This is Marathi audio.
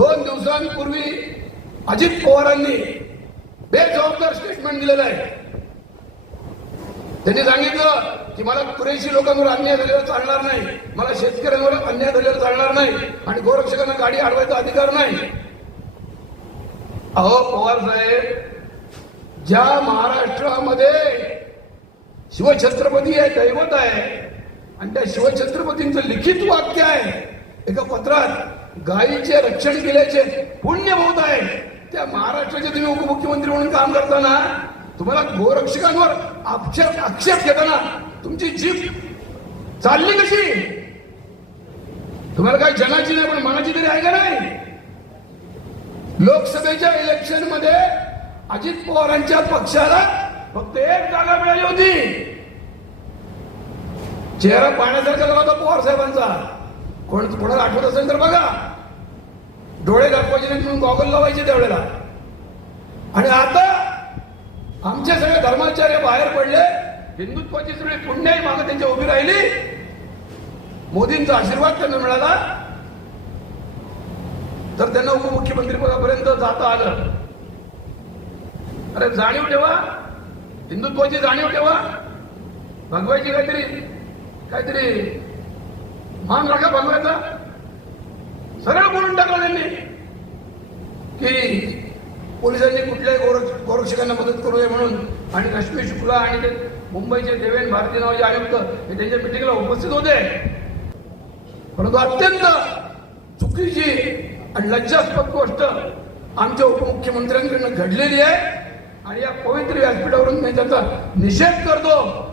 दोन दिवसांपूर्वी अजित पवारांनी बेजबाबदार स्टेटमेंट दिलेलं आहे. त्यांनी सांगितलं की मला पुरेशी लोकांवर अन्याय झालेला चालणार नाही मला शेतकऱ्यांवर अन्याय झालेला चालणार नाही आणि गोरक्षकांना गाडी अडवायचा अधिकार नाही. अहो पवार साहेब ज्या महाराष्ट्रामध्ये शिवछत्रपती आहे दैवत आहे आणि त्या शिवछत्रपतींचं लिखित वाक्य आहे एका पत्रात गायीचे रक्षण केल्याचे पुण्य बहुत आहे. त्या महाराष्ट्राचे तुम्ही उपमुख्यमंत्री म्हणून काम करताना तुम्हाला गोरक्षकांवर आक्षेप आक्षेप घेताना तुमची जीप चालली कशी? तुम्हाला काही जनाची नाही पण मनाची तरी आहे का नाही? लोकसभेच्या इलेक्शनमध्ये अजित पवारांच्या पक्षाला फक्त एक जागा मिळाली होती. चेहरा पाहण्यासारखा झाला होता पवार साहेबांचा. कोण कोणाला आठवत असेल तर बघा. डोळे दाखवायचे नाही म्हणून गॉगल लावायचे त्यावेळेला. आणि आता आमचे सगळे धर्माचार्य बाहेर पडले. हिंदुत्वाची सगळी पुण्याही मागे त्यांची उभी राहिली. मोदींचा आशीर्वाद त्यांना मिळाला. तर त्यांना उपमुख्यमंत्री पदापर्यंत जाता आलं. अरे जाणीव ठेवा. हिंदुत्वाची जाणीव ठेवा. भगवायची काहीतरी काहीतरी मान राखा भगवायचा सरळ बोलून टाकलं त्यांनी की पोलिसांनी कुठल्याही गोरक्ष गोरक्षकांना मदत करू नये म्हणून आणि रश्मी शुक्ला आणि ते मुंबईचे देवेन भारती नावाचे आयुक्त हे त्यांच्या मिटिंगला उपस्थित होते. परंतु अत्यंत चुकीची आणि लज्जास्पद गोष्ट आमच्या उपमुख्यमंत्र्यांकडनं घडलेली आहे. आणि या पवित्र व्यासपीठावरून मी त्याचा निषेध करतो.